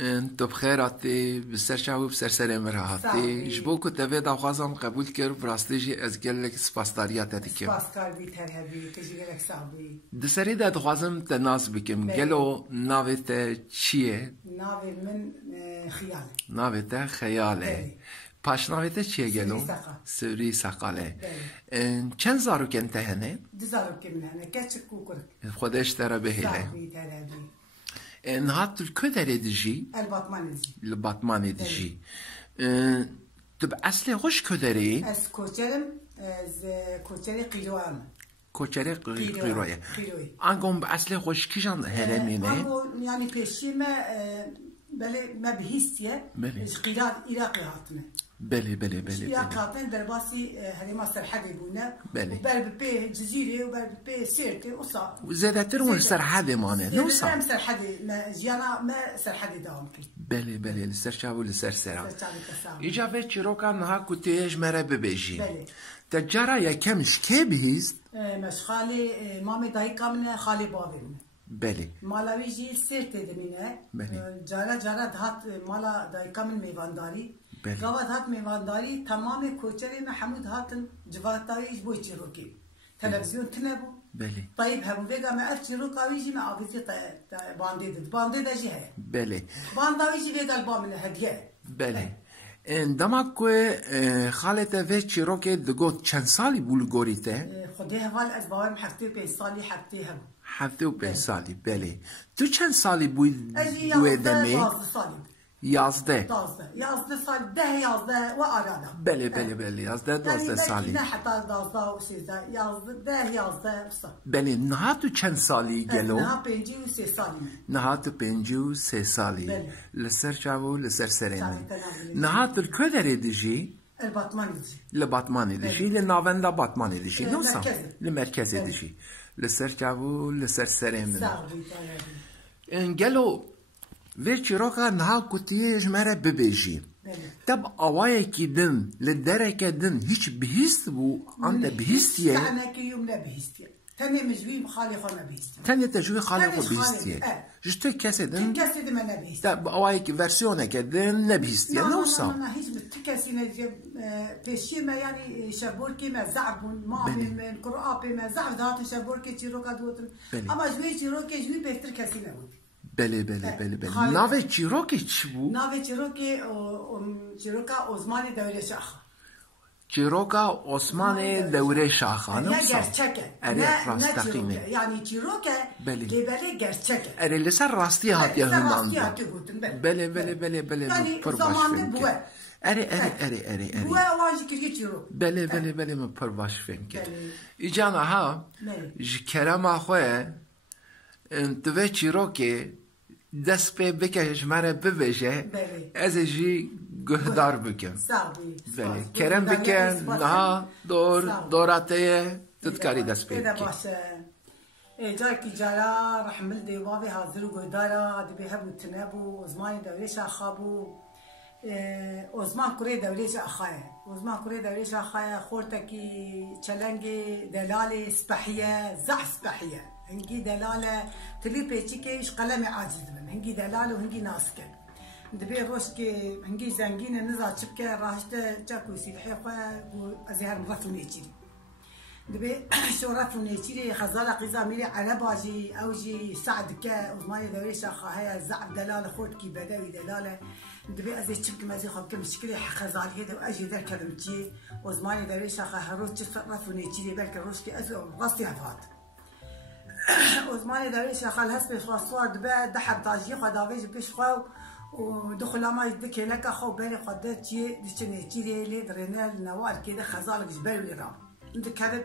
انتو بخیراتی بسر شاوی بسر سر مرهاتی جبو که تبه داخوازم قبول کرد براستی جی از گلک سپاسداریات دیکم سپاسکار بی ترهبی تجی گلک صاحبی دسری دا دخوازم تناس بکم گلو ناوی تا چیه؟ ناوی من خیاله ناوی تا خیاله پاش ناوی تا چیه گلو؟ سوری سقاله چند زاروکن تهنه؟ 2 زاروکن هنه کچک و کرک خودش تره بهیله صاحبی ترهبی نهات الكدر دجي الباطمان دجي تب اصل خوش كدري از کوچرم از کوچری قیروان کوچری قیرویه انگم به اصل خوش کیشان هرمینه یعنی پیشی ما بله ما بهیستیه قیران عراقی هاتنه بله عراقی هاتنه در باسی هرما سرحدی بونه بر به جزیره و بر به سرته وصا زیادتر اون سرحدی مانه نوصا هم سرحدی جانا ما سرحدی دام کی بله لسر شابو لسر سرا اجابه چیروکا نها کتیج مره ببیجی تجارا یکمش که بهیست مش خالی مامی دایی کامنه خالی بابیم بله مالاوی جی سرته دمینه جارا دهات مالا دایی کامن میوانداری گاوات هات میوانداری تمام کوچری محمود هاتن جواتایش بوی چیروکی تلویزیون تنبو بله طيب هم ويجا ما أفش روكاويجي ما أبيتي بانديد جي هي بله بانداويجي ويجا البام الهدية بله عندما که خالته و چیروکه دگوت چند سالی بولگوریته؟ خودی حوال از باهم هفته 5 سالی هفته و 5 سالی بله تو چند سالی دوی دمی؟ 11 سال 11 و آرادا بله 11 سالی نه حتی 12 و 13 11 بله نه تو چند سالی گلو؟ نه 53 سالی نه تو 53 سالی لسر چاو لسر سرینی نه تو کدری دیجی؟ الباطمانی دیجی لناوندا باطمانی دیجی نوسا لمرکزی دیجی لسر چاو لسر سرینی گلو و چیروکا نها کتیه جمره ببیجی تب آوائه کی دن لدرکه دن هیچ بهیست بو انت بهیستیه سعنه که یوم نبهیستیه تنه مجویم خالی خو نبهیستیه تنه تجوی خالی خو بهیستیه جشتو کسی دن من نبهیستیه تب آوائه کی ورسیونه که دن نبهیستیه نوسا نه هیچ بتکسی نجیب پیشی ما یعنی شبورکی ما زعبون معامل من قرآبی ما زعب دهات شبورکی چیروکا دوتن اما جوی چیروکی جوی بهتر کسی نبود بله ناوی چیروکی چی بود؟ ناوی چیروکا عثمان دوره شاخه چیروکا عثمان دوره شاخه نه گرچکه اره راستقینه یعنی چیروکه گبله گرچکه اره لسر راستی هاتی هندان بله یعنی زمانه بوه اره بوه واجی کریه چیروک بله من پر باش فهم کرد ایجانا ها کرم آخوه دوه چیروکی دست به بکش مره ببیشه از جی گهدار بکن بله کرم بکن نه دوراته تدکاری دست به بکن جای کی جارا رحمل دیوابی حاضر و گهدارا دی به هم تنبو عثمان دوریش آخابو عثمان کوری دوریش آخای خورتکی چلنگ دلال سپحیه سپحیه هنگی دلاله تلی پیچی که ایش قلم عاجز من هنگی دلاله و هنگی ناسکه دبی روش که هنگی زنگین نزا چپ که راهشته چاکو سیلحی خواه از هر رفو نیچیری دبی شو رفو نیچیری خزال قیزا میری عربا جی او جی سعد که عثمانی دوریش خواهی زعب دلاله خود کی بدوی دلاله دبی از چپ که مزی خواب که مشکلی خزالیه دو اجی در کلمتی عثمانی دوریش خواه روش چپ رفو نیچیری بلکه روش که از غصتی هفات عثمان داویش خال هست بيش وصور دبا دحب طاجي خو داويش بيش خو ودخل ما يدك لك خو بالي خدت شي دشني تشيري لي درينا النوال كده خزال جبال لي رام انت كذا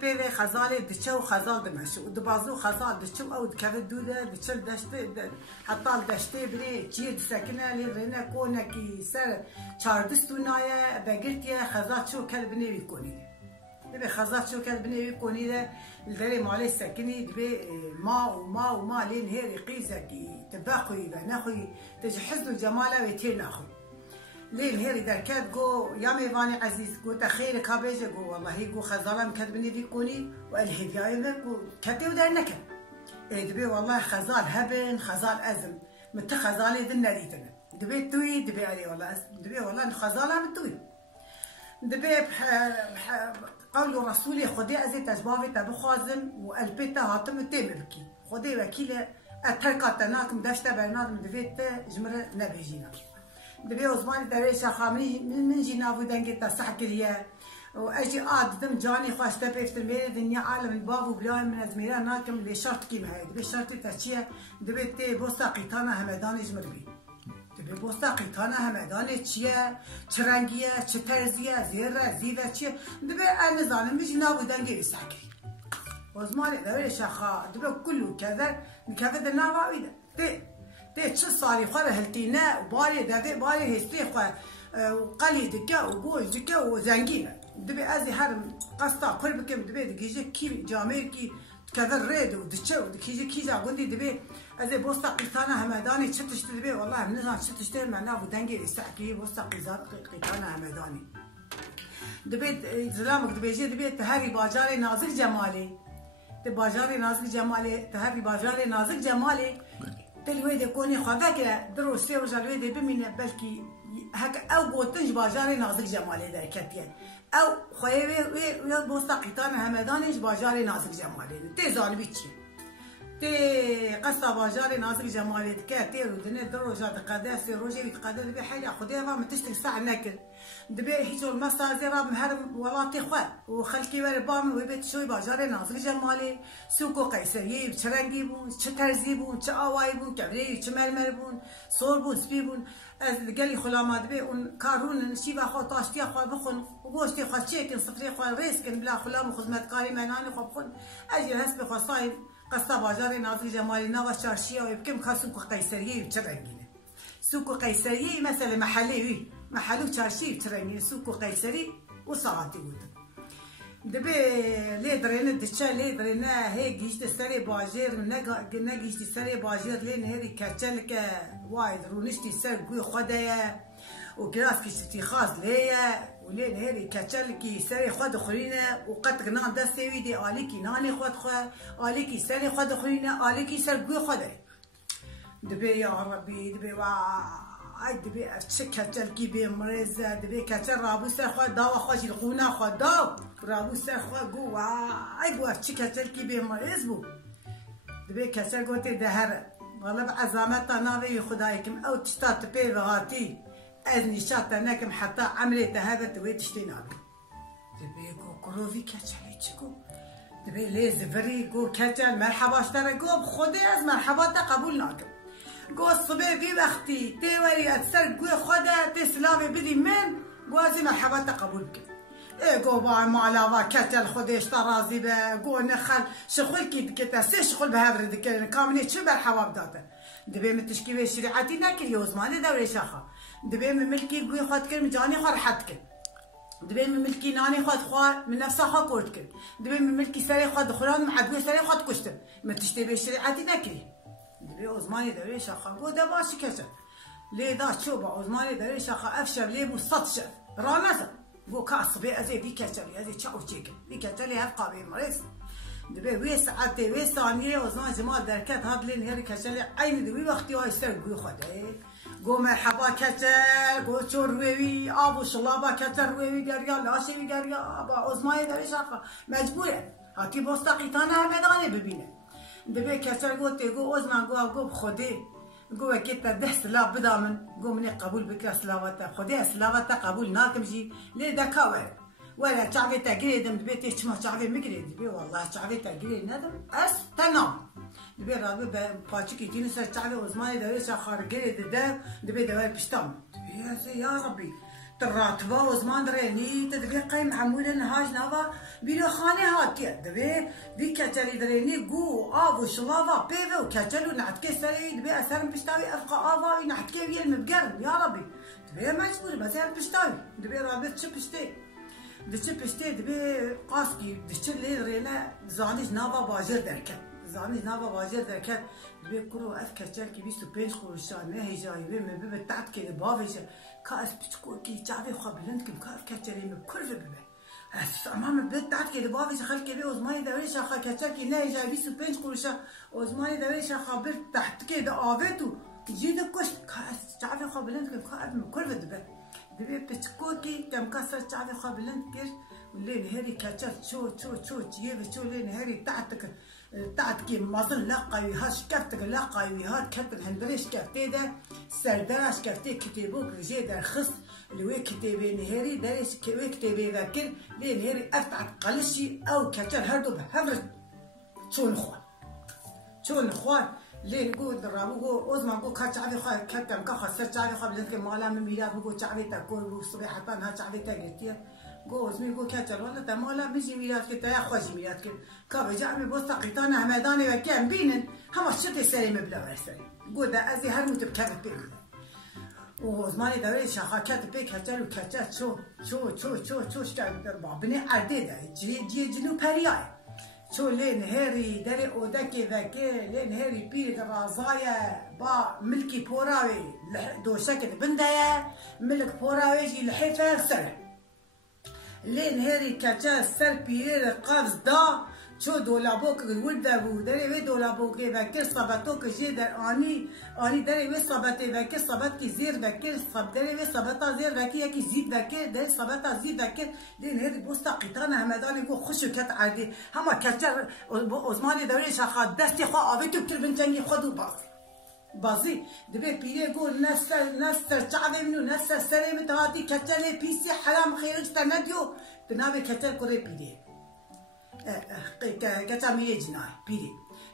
بيلي خزال دشو خزال دمشو ودبازو خزال دشو او كذا دوده دشل دشت حتى دشتي بري تشي ساكنه لي درينا كونه كي سر چاردستونايه بغرتي خزال شو كلبني بيكوني دبي خزات شو كان بني يكوني ده الدري معلي ساكني دبي ما لين هيري قيزة كي تباخي بناخي تجهز له جماله ويتين اخو لين هيري دركات جو يا ميفاني عزيز جو تخير كابيجه جو والله جو خزالم كان بني يكوني والهدايه جو كتي ودرنك دبي والله خزال هبن خزال ازم مت خزالي دن نريتنا دبي توي دبي علي والله خزالة متوي دبي قول رسولي خدي أزي تجبافي تبو خازم وقلبي هاتم تيمبكي خدي وكيلة أتركاتناكم دشتا برنادم دبي جمرة نبيجينا دبي عثمان دريش خامي من جينا ودنجي تسحكريه واجي دم جاني خواش تبي في الميل الدنيا عالم الباب وبلاي من ازميرا ناكم اللي شرط كيما هاي دبي شرط تشيه دبي تي بوسا قيتانا همداني جمربي دبي بوسا قيتانا همداني تشيه ترنجيه ترزيه زيره زيده تشيه دبي انا ظالم مش ناو دنجي يسحكري عثمان دريش خا دبي كله كذا دنا وايده تي تش صاري خره هلتينا وبالي دبي بالي هستي خا وقلي دكا وبوز دكا وزنجينه دبي ازي هرم قصتا قربكم دبي دقيجه كي جامير كي كذا ريد ودتشا ودكيجه كيجا قندي دبي ازي بوستا قيتانا همداني تشتش دبي والله منها تشتش معناه ودنجي يستحكي بوستا قيتانا همداني دبي زلامك دبي جي دبي تهري باجاري نازك جمالي باجاري نازك جمالي تهري باجاري نازك جمالي تلوي كوني خذاك دروسي وجالوي دي بمين بلكي هكا او بوتنج باجاري نازك جمالي دركتين او خويا بوستا قيتانا همدانيش باجاري نازك جمالي تي زانبي تشي تي قصة باجاري نازك جمالي تكاتير ودنيا دروجات قداسي روجي بيتقدر دبي حاجة خديها ما تشتري ساعة ناكل دبي هيجو المسازي راب مهرم ولاتي خوا وخلكي وربام وبيت شوي باجاري نازك جمالي سوقو قيسري بشرنجي بون تشترزي بون تشاواي بون كبري تشمرمر بون صور بون سبي بون قال لي خلامات بي كارون شيبا خو طاشتي خو بخون وغوشتي خو تشيكن صفري خو ريسكن بلا خلام خدمت قاري مناني خو بخون اجي هسبي خو صايب قصة باجاري نازك جمالي نوا شارشية ويبكم كاسوق قيسرية بترنجينه سوق قيسرية مثلا محلي محلو شارشية بترنجينه سوق قيسري وصاعتي قلت دبي ليه درينا دتشا ليه درينا هيك جيش تسري باجير قلنا جيش تسري باجير لين هذي كاتشلك وايد رونشتي سر قوي خدايا وكلاس كيشتي خاص ليا ولين هذي كاتشلك سري خد خلينا وقد قناع دستي ويدي عليكي ناني خد خا عليكي سري خد خلينا عليكي سر قوي خدايا دبي يا ربي دبي دبي كاتشلكي بمرز دبي كاتشل رابو سر خد داوا خوش القونا خد داو رابو سر خد قو بو كاتشلكي بمرز بو دبي كاتشل قوتي دهر والله بعزامات ناوي خدايكم او تشتات بي بغاتي اذني شاتناكم حتى عملت هذا توي تشتينابي دبي كروفي كاتشلي تشكو دبي لي زفري قو كاتشل مرحبا اشترى قو بخدي از مرحبا تقبلناكم قو الصبي في وقتي تيوري اتسر قو خدا تسلامي بدي من قوازي مرحبا تقبلكم ايه قو باع معلاوة كاتل خدي اشترازي با قو نخل شغل كي دكتا سي شغل بهابر دكتا كامني شو مرحبا بداتا دبي متشكي بي شريعتي ناكل يوزماني دوري شاخا دبي من ملكي قوي خاتكن مجاني خار حدكن دبي من ملكي ناني خاد خوار من نفسها خا كورتكن دبي من ملكي سري خاد خلان محبوي سري خاد كشتن متشتي بي شريعتي ناكل دبي عثماني دوري شاخا قو دباشي كسر ليه دا تشوبا عثماني دوري شاخا افشر ليه بوسطش رانسا قو كاسبي ازي بي كاتشلي ازي تشاو تشيك بي كاتشلي هفقا بي مريس دبي ويس عتي ويس ثانيه عثمان جمال دركات هاد لين هيري كاتشلي عيني دبي وقتي هاي سر قو خد قو مرحبا كاتشل قو شور ويوي ابو شلابا كاتشل ويوي دريا لاشي وي دريا ابا عثماني دوري شاخا مجبوره هاتي بوستقيتانا همداني ببينه دبي كاتشل قو تي قو عثمان قو بخدي قو كيتا ده سلاف بدا من قو مني قبول بك سلافتا خدي سلافتا قبول ناكم جي ليه دكاور ولا شعبي تقريد دبي تشما شعبي مقريد دبي والله شعبي تقريد ندم تنام دبي رابي باتشكي تينو سر شعبي وزماني دبي شاخار قريد ده دبي دوار بشتام دبي يا ربي تراتبا وزمان دريني تدبي قيم عمولا نهاج نافا بيرو خاني هاتيا دبي بي كاتلي دريني قو ابو شلافا بيفا وكاتلو نعتكي سري دبي اثر بشتاوي افقا افا نحتكي ويا المبقر يا ربي دبي مجبور بس بشتاوي دبي رابي تشبشتي دشبشتي دبي قاسكي دشلي درينا زانيج نافا باجر دركت زانيج نافا باجر دركت دبي كرو اف كاتلكي بيستو بينش قرشان ما هي جاي بي بتعتكي بافيش كاس بتشكو كي تعرفي خبلنتكم كاف كاتلي مكرف ببه امام البيت تاعك اللي بابي خلك بيه وزماني دوري شاخه كاتشكي ناي جاي بيسو بنش قرشا وزماني دوري شاخه بر تحت كده اوفيتو جيد كوش تعرفي خابلنت كم كل بدبه دبي بتكوكي كم كسر تعرفي خابلنت كير ولين هري كاتر شو جيب شو لين هري تعت كي مازن لاقاوي هاش كفتك لاقاوي هاد كتر هندريش كفتي ده سرداش كفتي كتابوك رجي در خص لوي كتابي نهري دريش كوي كتابي ذاكر لين هري افتعت قلشي او كاتر هردو بهفرت شو نخوان لين قول درابو قول أزمان قول كاتشعبي خا كتم كخسر شعبي خابلنت كمالا من ميلاد بقول شعبي تقول بصبح حتى نها شعبي تقتيه قول أزمي قول كاتر والله تمالا بيجي ميلاد كتا يا خوجي ميلاد كت كابجعبي بوسط قيتانا همداني وكان بينن هم الشتي سري مبلغ سري قول ده أزي هرمت بكذا بينن وزماني دوري شاخا كاتب بيك هتلو كاتر شو اشتغل بابني عديدة جي جنو برياي شو لين هاري داري اوداكي ذاكي لين هاري بير رازايا با ملكي بوراوي دوشكت بندايا ملك بوراوي جي لحيفا سر لين هاري كاتا سر بير قابز دا شو دولابوك الولد ابو داري وي دولابوك ذاكي صباتوك جي دار اني داري وي صباتي ذاكي صبات كي زير ذاكي صب داري وي صباتا زير ذاكي كي زيد ذاكي داري صباتا زيد ذاكي لين هاري بوستا قيطانا همداني قو خوشو كات عادي هما كاتر عثماني دوري شاخا دستي خو ابيتو كل بنتني خدو بازي دبي بيري قول ناس شعبي منو ناس سلام تهاتي كاتر بيسي حرام خيرج تنديو تنابي كاتر كوري بيري كتامية جناي بيري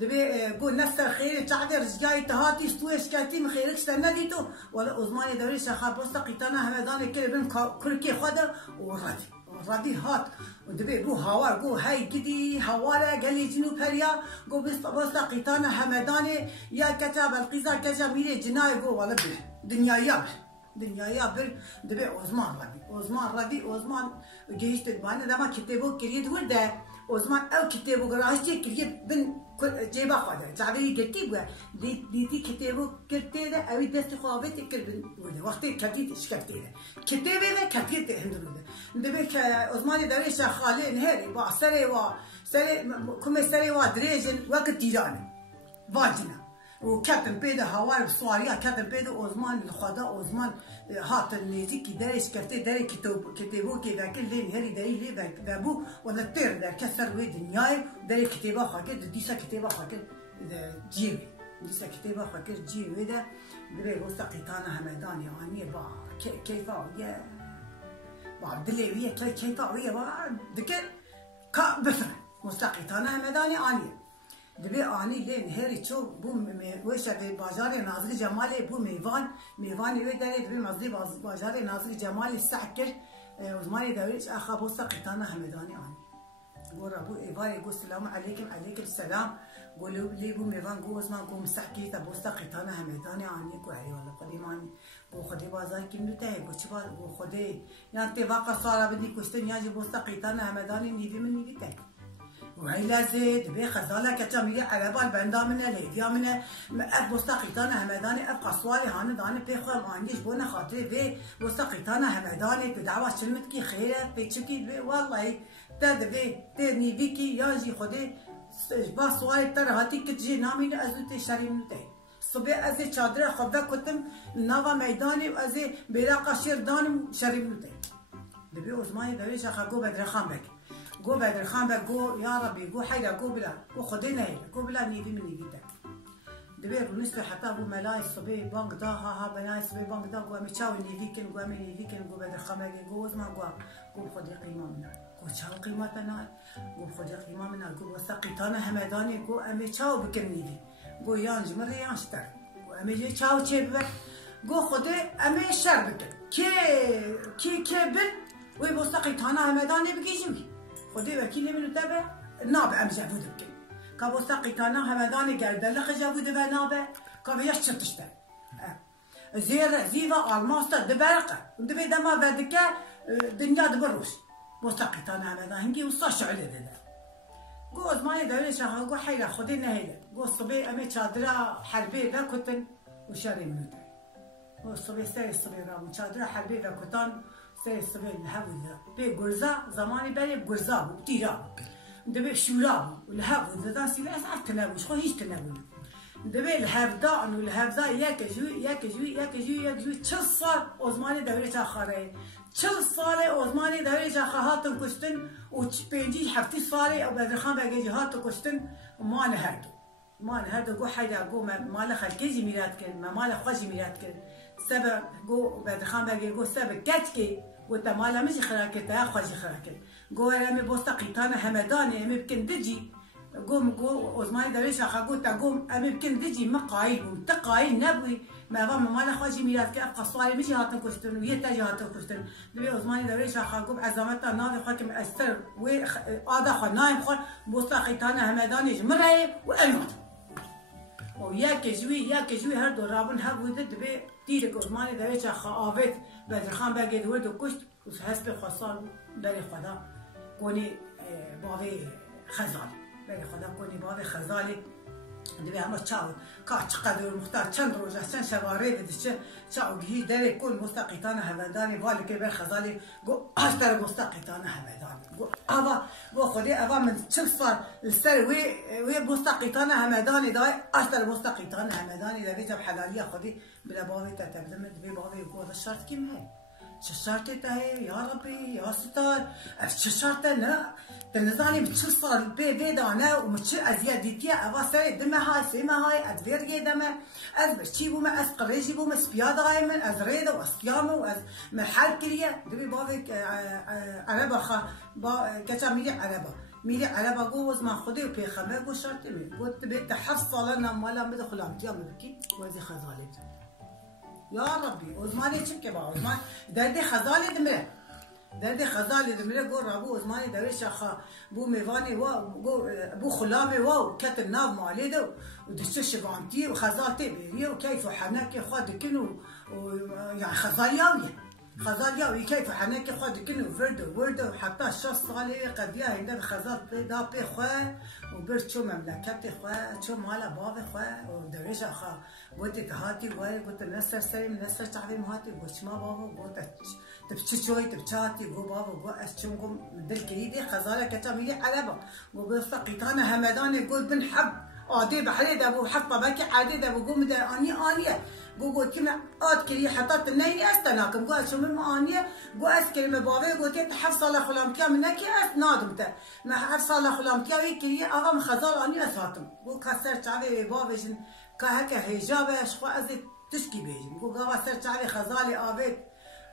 دبي قول نفس الخير تعدي رجاي تهاتي ستويش كاتي مخيرك سنديتو ولا أزماني دوري شخاب بوسط قيتانا همداني كل بن كل كي خدا ورادي هات ودبي قو هوار قو هاي كدي هوارة قالي جنو بريا قو بوسط قيتانا همداني يا كتاب القيزا كجامية جناي قو ولا بل دنيا يابر دبي عثمان رادي جيشت بانا دما كتابو كريد ورده عثمان او كتابو قراشتي كريد بن جيبا خواده جعبي قلتي بوا ديتي كتابو كرتي ده اوي دست خوابتي كربن ورده وقتي كتيت شكفتي ده كتابي ده كتيت هندرو ده دبي عثمان داريش خالي نهاري با سري كم سري دريجن وقت ديرانه واجنا وكاتب بيده هوار بصواريا كاتب بيده عثمان الخدا عثمان هات النيتي كي داريش كفتي داري كتابو كي ذاك اللي نهاري داري لي ذابو ولا تير دار كسر ويد النياي داري كتابه خاكر ديسا كتابه خاكر جيبي ديسا كتابه خاكر جيبي ده دبي وسط قيتانا همداني يعني با كيف يا بعد اللي كيف ويا دكر كا بفر وسط قيتانا همداني اني دبي اني لين هاري شو بو وش في بازار ناظر جمالي بو ميفان يدري دبي مزدي بازار ناظر جمالي سعكر وزماني دوريش اخا بوسط قيتانا همداني اني قول ابو ايفاري قول السلام عليكم السلام قولوا لي بو ميفان قول اسمان قوم سحكي تبوسط قيتانا همداني اني قول اي والله قديماني قول خدي بازار كم نتاهي قول شبال قول خدي يعني تباقى صار بدي كوستن ياجي بوسط قيتانا همداني نيفي من نيفي تاهي وهي لازم تبي خزالة كتامية على بال بندامنا ليفيا منا أب مستقيتنا همداني أبقى صوالي هان داني بيخوام عنديش بونا خاطري في مستقيتنا همداني بدعوة شلمت كي خيرة بيتشكي في والله تدبي تني بيكي ياجي خدي با صوالي ترى هاتي كتجي نامي لأزوتي شري منتي صبي أزي شادرة خبا كتم نوا ميداني وأزي بلاقة شير دانم شري منتي دبي عثماني دبي شخا قو بدرخان بك قو بدرخان بك قو يا ربي قو حيدا قو بلا قو خدينا هيدا قو بلا نيفي من نيفيتا دبي بالنسبة حتى ابو ملاي صبي بانك دا ها بناي صبي بانك دا قو متشاوي نيفيكن قو امي نيفيكن قو بدرخان بك قو زما قو خدي قيمة منا قو تشاو قيمتنا قو خدي قيمة منا قو وسقيتانا همداني قو امي تشاو بكن نيفي قو يانج مرة يانشتر قو امي جي تشاو تشيب قو خدي امي شر بكن كي بل وي وسقيتانا همداني بكيجمي خدي وكيلي منو تبع نابع ام جابو دبكن كابو سقيتانا همداني قال دلخ جابو دبا نابع كابو يشتشتشتا زير زيفا الماستر دبرقه ودبي دما بدك دنيا دبروش وسقيتانا همداني هنجي وصاش على ذا قوز ما يدري شهر قو حيرة خدينا هيدا قو الصبي امي شادرة حربي ذا كتن وشاري منو قو الصبي سير الصبي رامو شادرة حربي ذا كتن سير الصبي الهوذا بي غرزا زماني بالي بغرزا بتيرا دبي شورا والهوذا ذا سيلا اسعف تناوش خو هيش تناول دبی الهفدا انو الهفدا یک 40 سال عثمانی دوره چاخاره 40 سال عثمانی دوره چاخهاتن کشتن و 5 سال او بدرخان بگی هاتو کشتن ما نهردو گو حیدا گو مال خلقی میراد کرد مال خوشی میراد کرد سبب گو بدرخان بگی گو سبب کچ کی گو تا مال مش خراکت تا خوشی خراکت گو رمی بوستا قیتان همدانه امی بکن دجی گو عثمانی دوره شاخه گو تا گو امی بکن دجی ما قایل بوم تا قایل نبوی ما مال خوشی میراد که افقا سوالی میشه هاتن کشتن و یه تاجی هاتن کشتن دوی عثمانی دوره شاخه گو عظمتا ناوی خواهد که استر و آده خواه نایم خواه بوستا قیتان همدانه مره و امید و یک جوی هر دو رابن ها بوده دبی دیر که عثمانی دوره شاخه آوید بدرخان بگی دورد و کشت و حسب خواستان بری خدا کنی باوی خزال بری خدا کنی باوی خزالی دبی همه چاو که چقدر مختار چند روز چند شواره بدشه چاو گهی داره کل مستقیتان همدانی والی که بر خزالی گو اشتر مستقیتان همدانی گو خودی اوا من 40 سال السر وی مستقیتان همدانی دای اشتر مستقیتان همدانی دبی جب حلالی خودی بلا باوی تتبدم دبی باوی گو شرط کیم ہے چه شرطی تایی یا ربی یا ستار چه شرطه نه تنزانی بچه سال بیدانه و مچه ازیاد دیتیه اوا سری دمه های سیمه های از ویرگی دمه از برچی بومه از قریجی بومه سپیاد های من از ریده و از قیامه و از مرحل کریه دبی باوی عربا کچا میری عربا گو وز من خودی و پیخمه گو شرطی می گو تبی تحف ساله نمالا بده خلامتیا مبکی وزی خزالی یا ربی عثمانی چیم که با عثمان درد خزالی دمره گو رابو عثمانی دوره شاخه بو میوانی و بو خلامی و کت ناو مالیده و دشت شبانتی و خزالتی بیریه و کیف و حنک خواه دکنو یعنی خزالیاوی کیف و حنک خواه دکنو ورده و حتی 6 سالی قدیه هنده به خزال پیدا پی خواه و بر چو مملکت خواه چو مالا باب خواه و دوره شاخه گوتی تهاتی گوی گوت نصر سریم نصر چاوی مهاتی گوش ما بابا گوت تبچه چوی تبچاتی گو بابا گو از چون گو دل کریدی خزاله کتا میلی عربا گو بستا قیتان همدان گو بن حب عادی بحری دابو حب طباکی عادی دابو گو مده آنیه گو گوت کم آد کری حتی تنهی استناکم گو از شمیم آنیه گو از کریم بابا گوتی تحف سال خلامتیا منکی است نادم تا من حف سال خلامتیا وی کری آقا من خزال آنیه ساتم گو کسر چاوی بابشن که هکه هیجابش خو از تشکی بیجیم گو گاوا سر چاوی خزالی آبید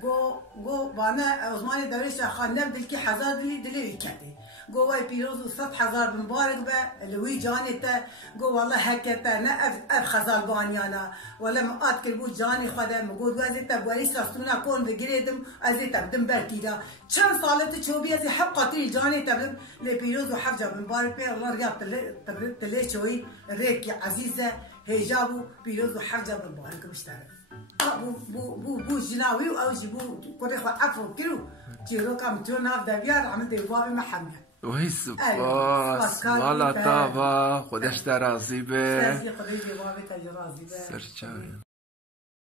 گو بانه عثمانی دوره شاخه نبدل که 1000 دلی کردی گو وای پیروز و 100,000 مبارک به لوی جانی تا گو والله هکتا نه اب خزال بانیانا ولا مقاد کربو جانی خودم گو وازی تا بولیس راستونا کن بگیردم ازی تبدم برکیدا چند سالت چوبی ازی حب قاتل جانی تبدم لپیروز و حفجه مبارک به الله ریاب تلی چوی ریک عزیزه هیجابو پیروز و حفجه مبارک مشترک بو جناوي و اوجي بو كوري خو عفو كيلو جيرو كام تون هاف دبيار عمل ديوابي محمد وهي سپاس والا تابا خودش در راضی به خودش ديوابي تاج راضي به سرچاوی